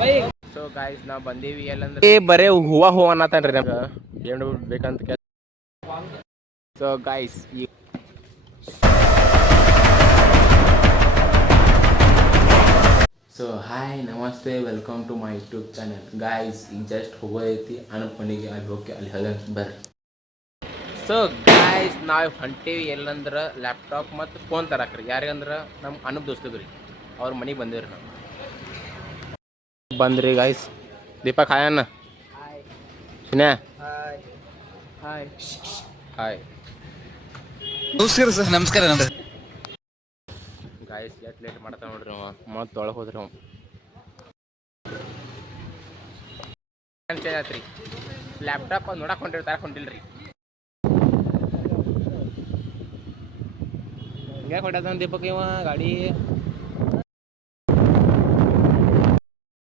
So guys ನಾವು ಬಂದೀವಿ ಎಲ್ಲಂದ್ರೆ ಬರೇ ಹೂವ ಹೂವ ಅನ್ನತಾನ್ರಿ ನಮ್ಗೆ ಏನು ಬೇಕಂತ. ಸೊ ಗಾಯ್ಸ್ ಸೊ ಹಾಯ್ ನಮಸ್ತೆ welcome to my YouTube channel. Guys ಈಗ ಜಸ್ಟ್ ಹೋಗೋದೈತಿ ಅನುಪಣಿಗೆ ಅಲ್ಲಿ ಹೋಗಿ ಅಲ್ಲಿ ಹೇಳ ಬರ್ರಿ. ಸೊ ಗಾಯ್ಸ್ ನಾವು ಹೊಂಟೀವಿ ಎಲ್ಲಂದ್ರೆ ಲ್ಯಾಪ್ಟಾಪ್ ಮತ್ತು ಫೋನ್ ತರಕ್ರಿ. ಯಾರಿಗಂದ್ರೆ ನಮ್ಮ ಅನುಪ್ ದೋಸ್ತಗ್ರಿ ಅವ್ರ ಮನೆಗೆ ಬಂದೇವ್ರಿ ನಾವು. ಬಂದ್ರಿ ಗಾಯ್ಸ್. ದೀಪಕ್ ಹಾಯ್ ಅಣ್ಣ. ಸುನ್ಯಾ ಹಾಯ್ ಹಾಯ್. ನಮಸ್ಕಾರ ಸರ್. ನಮಸ್ಕಾರ ಗಾಯ್ಸ್ ಎಷ್ಟು ಲೇಟ್ ಮಾಡ್ತಾ ನೋಡ್ರಿ ಅವ ಮತ್ತೆ ಒಳಗೆ ಹೋದ್ರಿ ಅವ ಚೇಂಜ್ ಆತ್ರಿ. ಲ್ಯಾಪ್ಟಾಪ್ ಅದು ನೋಡಕ್ಕೆ ಹೊಂಟಿರಿ ತರಕ್ಕೆ ಹೊಂಟಿಲ್ರಿ. ಹಿಂಗೆ ಹೊಂಟದ ದೀಪಕ್ ಇವ ಗಾಡಿ.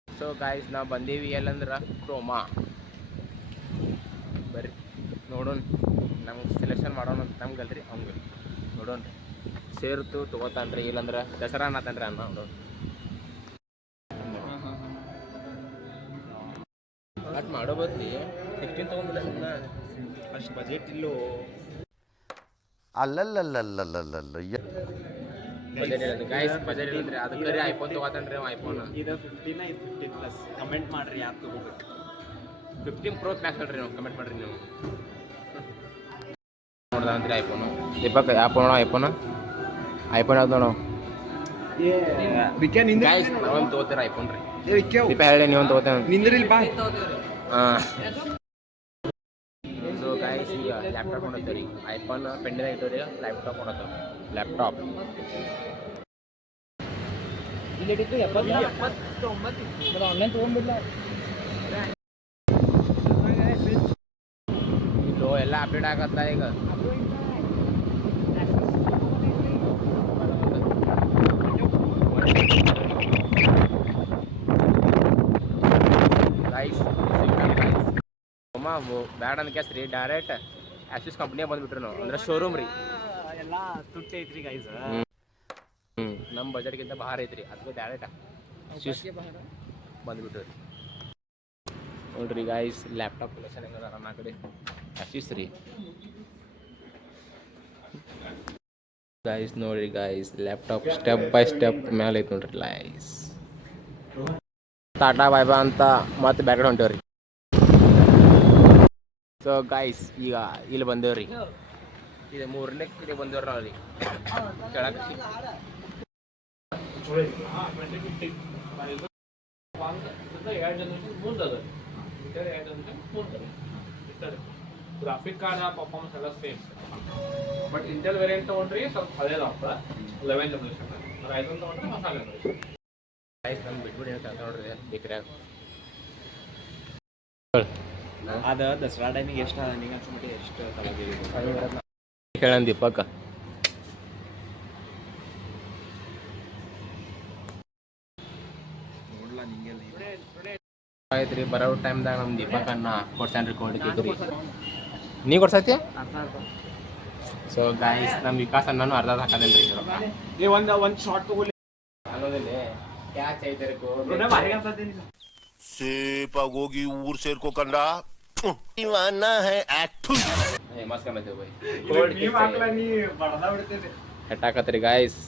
ಸೊ ಗಾಯ್ಸ್ ನಾವು ಬಂದೀವಿ ಎಲ್ಲಂದ್ರೆ ಕ್ರೋಮಾ. ಬರ್ರಿ ನೋಡೋಣ ನಮ್ಗೆ ಸೆಲೆಕ್ಷನ್ ಮಾಡೋಣ ಅಂತ ನಮ್ಗಲ್ರಿ ಹಂಗೆ ನೋಡೋಣ ಸೇರ್ತು ತೊಗೋತಾನ್ರಿ ಇಲ್ಲಂದ್ರೆ ದಸರಾ ಅನ್ನತಾನ್ರಿ ಅನ್ನ ನೋಡೋಣ. ಅಷ್ಟು ಮಾಡೋ ಬದ್ಲಿ 16 ತೊಗೊಂಡಿಲ್ಲ ಸುಮ್ಮನೆ ಅಷ್ಟು ಬಜೆಟ್ ಇಲ್ಲೋ. ಅಲ್ಲಲ್ಲಲ್ಲಲ್ಲಲ್ಲಲ್ಲ ಬಜೆಟ್ ಇಲ್ಲದ ಗಾಯ್ಸ್, ಬಜೆಟ್ ಇಲ್ಲದ್ರಿ ಅದಕ್ಕೆ ಐಫೋನ್ ತೊಗೋತಾನ್ರಿ ಅವ. ಐಫೋನ್ ಇದು 15 ಇದು 15+ ಕಮೆಂಟ್ ಮಾಡ್ರಿ ಯಾಕೆ ತೊಗೋಬೇಕು. 15 Pro ಮ್ಯಾಕ್ಸ್ ಹೇಳ್ರಿ ನೀವು ಕಮೆಂಟ್ ಮಾಡ್ರಿ ನೀವು. ನೋಡ್ದಂತ್ರಿ ಐಫೋನು. ದೀಪಕ್ ಐಫೋನ್ ಐಫೋನ್ ಯಾವ್ದು ನೋಡು ಗಾಯ್ಸ್. ನಾವೊಂದು ತೊಗೋತೀರ ಐಫೋನ್ ರೀ. ದೀಪ ಹೇಳಿ ನೀವೊಂದು ತೊಗೋತೇನೆ. ಹಾಂ ಸೊ ಗಾಯ್ಸ್ ಈಗ ಲ್ಯಾಪ್ಟಾಪ್ ಕೊಡತ್ತೇವೆ ರೀ. ಐಫೋನ್ ಪೆಂಡಿನ ಇಟ್ಟವ್ರಿ, ಲ್ಯಾಪ್ಟಾಪ್ ಕೊಡತ್ತೇವೆ. ಲ್ಯಾಪ್ಟಾಪ್ ಇಲ್ಲಿಟ್ಟು 79 ಆನ್ಲೈನ್ ತೊಗೊಂಡ್ಬಿಡ್ಲ. ಇದು ಎಲ್ಲ ಅಪ್ಡೇಟ್ ಆಗತ್ತ ಈಗ. ಗೈಸ್ ಬ್ಯಾಡ ಅಂತ ಕೇಸ್ ರೀ ಡೈರೆಕ್ಟ್ ಆಕ್ಸಿಸ್ ಕಂಪ್ನಿಯಾಗ ಬಂದ್ಬಿಟ್ರಿ ನಾವು. ಅಂದ್ರೆ ಶೋರೂಮ್ ರೀ. ಎಲ್ಲ ತುಟ್ಟಿ ಐತ್ರಿ ಗೈಸ್. ನಮ್ಮ ಬಜೆಟ್ಗಿಂತ ಭಾರ ಐತ್ರಿ. ಅದಕ್ಕೆ ಡೈರೆಕ್ಟ್ ಆಕ್ಸಿಸ್ ಬಂದ್ಬಿಟ್ರಿ ನೋಡ್ರಿ ಗೈಸ್. ಲ್ಯಾಪ್ಟಾಪ್ ಕಲೆಕ್ಷನ್ ಹೆಂಗದ ನನ್ನ ಕಡೆ ಆಕ್ಸಿಸ್ ರೀ ಗೈಸ್. ನೋಡ್ರಿ guys laptop step by step ಮೇಲೆ ಐತೆ ನೋಡ್ರಿ ಗೈಸ್. ಟಾಟಾ ಬಾಯ್ಬಾ ಅಂತ ಮತ್ತೆ ಬ್ಯಾಕ್ಗ್ರೌಂಡ್ ಹೊಂಟೇವ್ರಿ. ಸೊ ಗೈಸ್ ಈಗ ಇಲ್ಲಿ ಬಂದೇವ್ರಿ. ಇದು 3ನೇ ಕಡೆ ಬಂದೇವ್ರಿ ನಾವು ರೀ ಕೆಳಗೆ. ಗ್ರಾಫಿಕ್ ಕಾರ್ಡ್ ಪರ್ಫಾರ್ಮೆನ್ಸ್ ಎಲ್ಲ ಸೇಮ್, ಬಟ್ ಇಂಟೆಲ್ ವೇರಿಯಂಟ್ ತೊಗೊಂಡ್ರಿ ಸ್ವಲ್ಪ ಹಳೇದಾಗ್ತದೆ. 11 ಜನರೇಷನ್ ರೈಸನ್ ತೊಗೊಂಡ್ರೆ ಹೊಸ ಜನರೇಷನ್. ಗೈಸ್ ನಾನು ಬಿಟ್ಬಿಡಿ ಅಂತ ನೋಡ್ರಿ ಬೇಕ್ರಿ. ಅದು ದಸರಾ ಟೈಮಿಗೆ ಎಷ್ಟು ನಿಂಗೆ ಅನ್ಸ್ಬಿಟ್ಟು ಎಷ್ಟು ತಗೊಂಡಿದ್ದೀವಿ ಹೇಳನ್ ದೀಪಕ್. ನೋಡ್ಲಾ ನಿಂಗೆಲ್ಲ ಆಯ್ತು ರೀ. ಬರೋ ಟೈಮ್ದಾಗ ನಮ್ಮ ದೀಪಕ್ ಅನ್ನ ಕೊಡ್ಸಾನ್ರಿ ಕೊಡ್ಲಿಕ್ಕೆ. ನೀ ಕೊಡ್ಸೈತಿ. ಸೊ ಗಾಯ್ಸ್ ನಮ್ಮ ವಿಕಾಸ್ ಅನ್ನೂ ಅರ್ಧ ಹಾಕೋದೇನ್ರಿ. ನೀವು ಒಂದು ಶಾರ್ಟ್ ತಗೊಳ್ಳಿ ಅನ್ನೋದಿಲ್ಲ ಕ್ಯಾಚ್ ಐತೆ ರೀ. ಭಾರಿ ಅನ್ಸತ್ತೀನಿ. ಸೇಪಾಗಿ ಹೋಗಿ ಊರ್ ಸೇರ್ಕೋಕಂಡ ಮಸ್ತ್ ಕಾಣತ್ತೇವೆ ಬೈ. ನೀವು ಹಾಕ್ಲ ನೀ ಬಡದ ಬಿಡ್ತೀರಿ. ಹೆಟ್ಟಾಕತ್ರಿ ಗಾಯ್ಸ್.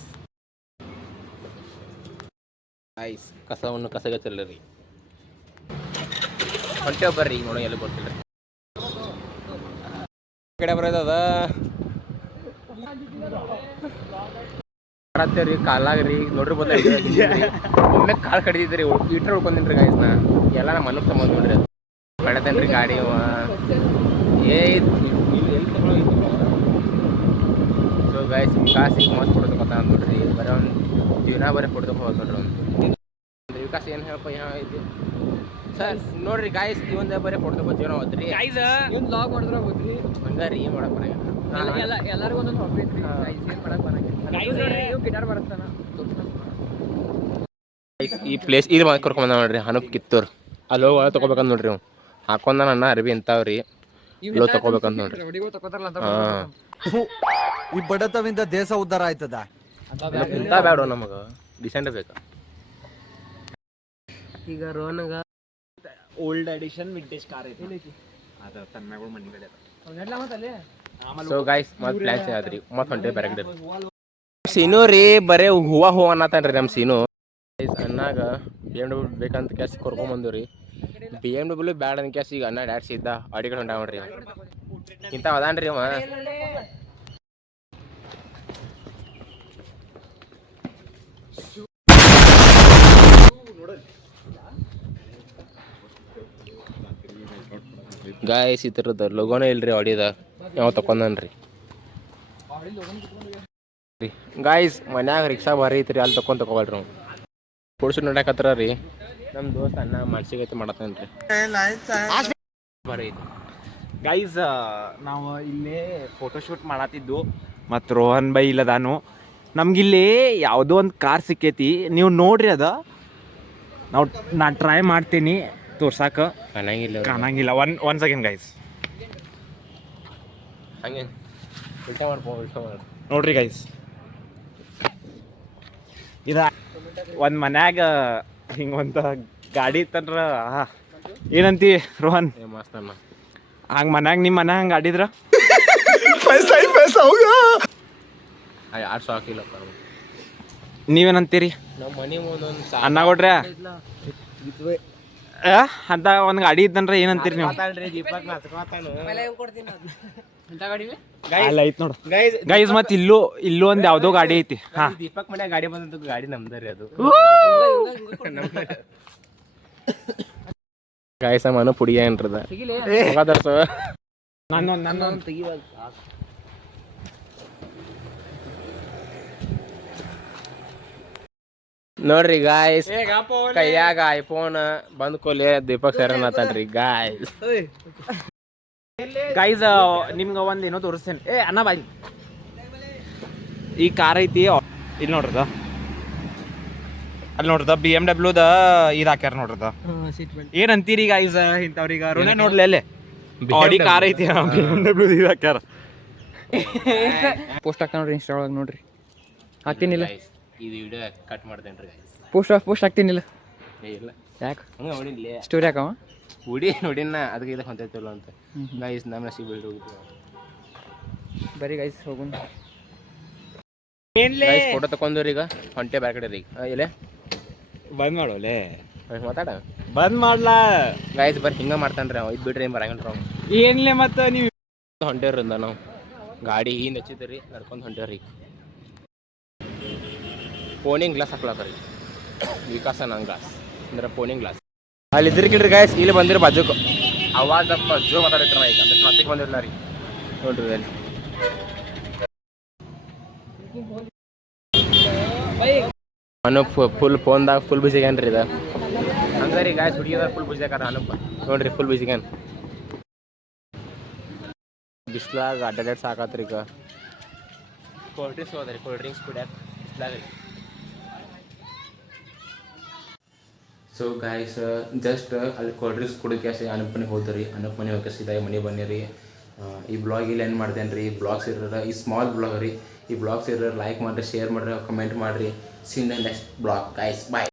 ಕಸವನ್ನು ಕಸಗ ಚೆಲ್ಲರಿ. ಹೊಂಟೇವ್ ಬರ್ರಿ ಈಗ ನೋಡೋ ಎಲ್ಲ ಗೊತ್ತಿಲ್ಲ ಕಡೆ ಬರೋದದ ರೀ ಕಾಲಾಗ ರೀ ನೋಡ್ರಿ ಬಂದ. ಒಮ್ಮೆ ಕಾಲು ಕಡಿದಿದ್ರಿ ಈಟ್ರ್ ಉಳ್ಕೊಂದಿನ್ರಿ ಗಾಯ್ಸ್. ನಾ ಎಲ್ಲ ನಮ್ಮ ಮನಕ್ಕೆ ಸಂಬಂಧ ನೋಡ್ರಿ ಅದು ಕಡತೇನ್ರಿ ಗಾಡಿ ಏ ಎಲ್ಲಿ. ಸೊ ಗಾಯ್ಸ್ ವಿಕಾಸ್ ಈಗ ಮಸ್ತ್ ಫೋಟೋ ತಗೋತಾನ ನೋಡ್ರಿ. ಬರೀ ಒಂದು ಜೀವನ ಬರೀ ಫೋಟೋ ತಗೋದು ನೋಡ್ರಿ. ಒಂದು ವಿಕಾಸ್ ಏನು ಹೇಳಪ್ಪ ಐತಿ ಸರ್ ನೋಡ್ರಿ ಗಾಯ್ಸ್. ಈ ಒಂದು ಬರೀ ಫೋಟೋ ತಗೋ ಜೀವನ ಹೋದ್ರಿ ಗೈಸ್ ಒಂದು ಲಾಗ್ ಮಾಡಿದ್ರೆ ಹೋದ್ರಿ. ಹಂಗಾರಿ ಏನು ಮಾಡಕ್ಕೆ ಬರಂಗಿಲ್ಲ. ಎಲ್ಲರಿಗೂ ಒಂದೊಂದು ಹಾಬಿ ಐತ್ರಿ. ಗೈಸ್ ಏನು ಮಾಡಕ್ಕೆ ಬರಂಗಿಲ್ಲ. ಗಿಟಾರ್ ಬರುತ್ತಾನ ಈ ಪ್ಲೇಸ್ ಇದು ಮಾಡಿ ಕರ್ಕೊಂಡ್ ಬಂದ ನೋಡ್ರಿ ಅನುಪ್ ಕಿತ್ತೂರ್. ಅಲ್ಲಿ ಹೋಗಿ ತೊಗೋಬೇಕಂತ ನೋಡ್ರಿ. ಅವ್ನು ಹಾಕೊಂಡ ನನ್ನ ಅರ್ಬಿ ಇಂಥವ್ರಿ ಇಲ್ಲೋ ತೊಗೋಬೇಕಂತ ನೋಡ್ರಿ. ಈ ಬಡತವಿಂದ ದೇಶ ಉದ್ಧಾರ ಆಯ್ತದ. ಇಂಥ ಬೇಡ ನಮಗೆ ಡಿಸೆಂಟ್ ಬೇಕಾ. ಈಗ ರೋಹನ್ಗ ಓಲ್ಡ್ ಎಡಿಷನ್ ವಿಂಟೇಜ್ ಕಾರ್ ಐತಿ ಅದ ತನ್ಮ್ಯಾಗಳು ಮನೆ ಕಡೆ ಸೊ ಗಾಯ್ಸ್ ಮತ್ತೆ ಪ್ಲಾನ್ಸ್ ಆದ್ರಿ ಮತ್ತೆ ಹೊಂಟೆ ಬೇರೆ ಕಡೆ ಸೀನು ರೀ ಬರೇ ಹೂವ ಅನ್ನತಾನ್ರಿ ನಮ್ಮ ಸೀನು ಅನ್ನಾಗ BMW ಬೇಕಂತ ಕ್ಯಾಸ್ ಕರ್ಕೊಂಬಂದಿವ್ರಿ BMW ಬ್ಯಾಡ ಅಂತ ಕ್ಯಾಸ್ ಈಗ ಅನ್ನ ಡ್ಯಾಡ್ಸ್ ಇದ್ದ ಅಡಿ ಕಡೆ ಹೊಂಟಾವ ನೋಡ್ರಿ ಇಂಥ ಅದಾನ್ರಿ ಅವ ಗಾಯ್ಸ್ ಈ ಥರದ ಲೋಗೋನೇ ಇಲ್ರಿ ಆಡಿದ ಯಾವ ತಕೊಂಡನ್ರಿ ಗಾಯ್ಸ್ ಮನ್ಯಾಗ ರಿಕ್ಷಾ ಭಾರಿ ಐತ್ರಿ ಅಲ್ಲಿ ತಗೊಳ್ರಿ ನಾವು ಕೊಡ್ಸು ನೋಡಕತ್ರ ರೀ ನಮ್ಮ ದೋಸ್ತ ಅನ್ನ ಮನ್ಸಿಗೈತಿ ಮಾಡತ್ತೇನ್ರಿ ಭಾರಿ ಐತಿ ಗೈಸ್ ನಾವು ಇಲ್ಲೇ ಫೋಟೋಶೂಟ್ ಮಾಡತ್ತಿದ್ದು ಮತ್ತು ರೋಹನ್ ಬೈ ಇಲ್ಲದಾನು ನಮ್ಗಿಲ್ಲಿ ಯಾವುದೋ ಒಂದು ಕಾರ್ ಸಿಕ್ಕೈತಿ ನೀವು ನೋಡ್ರಿ ಅದ ನಾನು ಟ್ರೈ ಮಾಡ್ತೀನಿ ತೋರ್ಸಾಕ ಕಾಣಂಗಿಲ್ಲ ಒನ್ ಸೆಕೆಂಡ್ ಗೈಸ್ ಹಂಗೆ ಉಲ್ಟಾ ಮಾಡ್ಕೊ ನೋಡ್ರಿ ಗೈಸ್ ಇದ ಒಂದು ಮನ್ಯಾಗ ಹಿಂಗೊಂದು ಗಾಡಿ ಇತ್ತಂದ್ರ ಏನಂತಿ ರೋಹನ್ ಮಸ್ತ್ ಅನ್ನ ಹಂಗೆ ಮನ್ಯಾಗ ನಿಮ್ಮ ಮನ್ಯಾಗ ಹಂಗೆ ಗಾಡಿದ್ರ ಯಾರು ಸಾಕಿಲ್ಲ ನೀವೇನಂತೀರಿ ನಮ್ಮ ಮನೆ ಮುಂದೊಂದು ಅನ್ನ ಕೊಡ್ರಿ ಅಂತ ಒಂದು ಗಾಡಿ ಇತ್ತಂದ್ರೆ ಏನಂತೀರಿ ನೀವು ಅಲ್ಲ ಐತ್ ನೋಡು ಗೈಸ್ ಮತ್ತೆ ಇಲ್ಲೂ ಒಂದು ಯಾವುದೋ ಗಾಡಿ ಐತಿ ಹಾ ದೀಪಕ್ ಮನ್ಯಾಗ ಗಾಡಿ ಬಂದಂತ ಗಾಡಿ ನಮ್ದರಿ ಅದು ಗಾಯಸ ಮನ ಪುಡಿ ಏನ್ರದ ಹೋಗದರ್ಸ ನನ್ನ ನೋಡ್ರಿ ಗಾಯ್ಸ್ ಕೈಯಾಗ ಐಫೋನ್ ಬಂದ್ ಕೊಲೆ ದೀಪಕ್ ಸರ್ ಅನ್ನತಾನ್ರಿ ಗಾಯ್ಸ್ ಗೈಸ್ ನಿಮ್ಗೆ ಒಂದು ಏನೋ ತೋರಿಸ್ತೇನೆ ಅನ್ನ ಬಾಯ್ ಈ ಕಾರ್ ಐತಿ ಇಲ್ಲಿ ನೋಡ್ರದ ಅಲ್ಲಿ ನೋಡ್ರದ BMW ಇದು ಹಾಕ್ಯಾರ ನೋಡ್ರದ ಏನಂತೀರಿ ಗೈಸ್ ಇಂಥವ್ರಿಗೆ ರೋನೆ ನೋಡ್ಲಿ ಅಲ್ಲೇ ಆಡಿ ಕಾರ್ ಐತಿ BMW ಇದು ಹಾಕ್ಯಾರ ಪೋಸ್ಟ್ ಹಾಕ್ತಾ ನೋಡ್ರಿ ಇನ್ಸ್ಟಾ ಒಳಗೆ ನೋಡ್ರಿ ಹಾಕ್ತೀನಿಲ್ಲ ಇದು ವಿಡಿಯೋ ಕಟ್ ಮಾಡ್ತೇನ್ರಿ ಪೋಸ್ಟ್ ಹಾಕ್ತೀನಿಲ್ಲ ಇಲ್ಲ ಯಾಕೆ ಹಂಗೆ ನೋಡಿನ್ಲಿ ಸ್ಟೋರಿ ಹಾಕವ ಹುಡಿ ನೋಡಿನ ಅದಕ್ಕೆ ಇದಕ್ಕೆ ಹೊಂತೈತಿಲ್ಲ ಅಂತ ಗೈಸ್ ನಮ್ಮ ನಸೀಬ್ ಬಿಲ್ಡ್ ಹೋಗಿದ್ವಿ ಬರೀ ಗೈಸ್ ಹೋಗುನ್ ಗೈಸ್ ಫೋಟೋ ತಕೊಂಡ್ರಿ ಈಗ ಹೊಂಟೆ ಬ್ಯಾಕ್ ಕಡೆ ರೀ ಇಲ್ಲೇ ಬಂದ್ ಮಾಡೋಲೆ ಮಾತಾಡ ಬಂದ್ ಮಾಡ್ಲಾ ಗೈಸ್ ಬರ್ರಿ ಹಿಂಗೆ ಮಾಡ್ತಾನ್ರಿ ಅವ ಇದು ಬಿಡ್ರಿ ಏನು ಬರಂಗಿಲ್ಲ ಅವ್ನು ಏನ್ಲೆ ಮತ್ತೆ ನೀವು ಹೊಂಟೇವ್ರಿಂದ ನಾವು ಗಾಡಿ ಹಿಂದೆ ಹಚ್ಚಿದ್ರಿ ನಡ್ಕೊಂಡು ಹೊಂಟೇವ್ರಿ ಫೋನಿಂಗ್ ಗ್ಲಾಸ್ ಹಾಕ್ಲತ್ತಾರ ವಿಕಾಸ ನನ್ನ ಗ್ಲಾಸ್ ಅಂದ್ರೆ ಫೋನಿಂಗ್ ಗ್ಲಾಸ್ ಅಲ್ಲಿ ಇದ್ರಿಕಿಲ್ರಿ ಗಾಯ್ಸ್ ಇಲ್ಲಿ ಬಂದಿರಿ ಬಾಜುಕ್ ಅವಾಜ್ ಅಪ್ಪ ಜೋರ್ ಮಾತಾಡಿಟ್ರ ಈಗ ಅಂದ್ರೆ ಟ್ರಾಫಿಕ್ ಬಂದಿರಲ್ಲ ರೀ ನೋಡ್ರಿ ಅಲ್ಲಿ ಅನೂಪ್ ಫುಲ್ ಫೋನ್ದಾಗ ಫುಲ್ ಬಿಸಿಗ್ಯಾನ್ರಿ ಇದು ಹಂಗೆ ರೀ ಗಾಯ್ಸ್ ಹುಡುಗಿದಾಗ ಫುಲ್ ಬಿಸಿಗಾರ ಅನೂಪ್ ನೋಡ್ರಿ ಫುಲ್ ಬಿಸಿಗ್ಯಾನ್ ಬಿಸ್ಲಾಗ ಅಡ್ಡಾಡ್ ಸಾಕಾತ್ರಿ ಈಗ ಕೋಲ್ಡ್ ಡ್ರಿಂಕ್ಸ್ ಹೋದ್ರಿ ಕೋಲ್ಡ್ ಡ್ರಿಂಕ್ಸ್ ಕುಡಿಯಾಕ ಬಿಸ್ಲಾಗ ಸೊ ಗಾಯ್ಸ್ ಜಸ್ಟ್ ಅಲ್ಲಿ ಕೋಲ್ಡ್ ಡ್ರಿಂಕ್ಸ್ ಕುಡಿಕೆ ಅನಪ್ಪನಿಗೆ ಹೋದ್ರಿ ಅನಪ್ಪನಿ ಹೋಗಿ ಸೀದಾ ಮನೆ ಬನ್ನಿರಿ ಈ ಬ್ಲಾಗ್ ಇಲ್ಲಿ ಏನು ಮಾಡ್ತೇನೆ ರೀ ಈ ಬ್ಲಾಗ್ಸ್ ಇರೋರ ಈ ಸ್ಮಾಲ್ ಬ್ಲಾಗ್ ರೀ ಈ ಬ್ಲಾಗ್ಸ್ ಇರೋರು ಲೈಕ್ ಮಾಡಿರಿ ಶೇರ್ ಮಾಡಿರಿ ಕಮೆಂಟ್ ಮಾಡಿರಿ ಸಿನ್ ನೆಕ್ಸ್ಟ್ ಬ್ಲಾಗ್ ಗಾಯ್ಸ್ ಬಾಯ್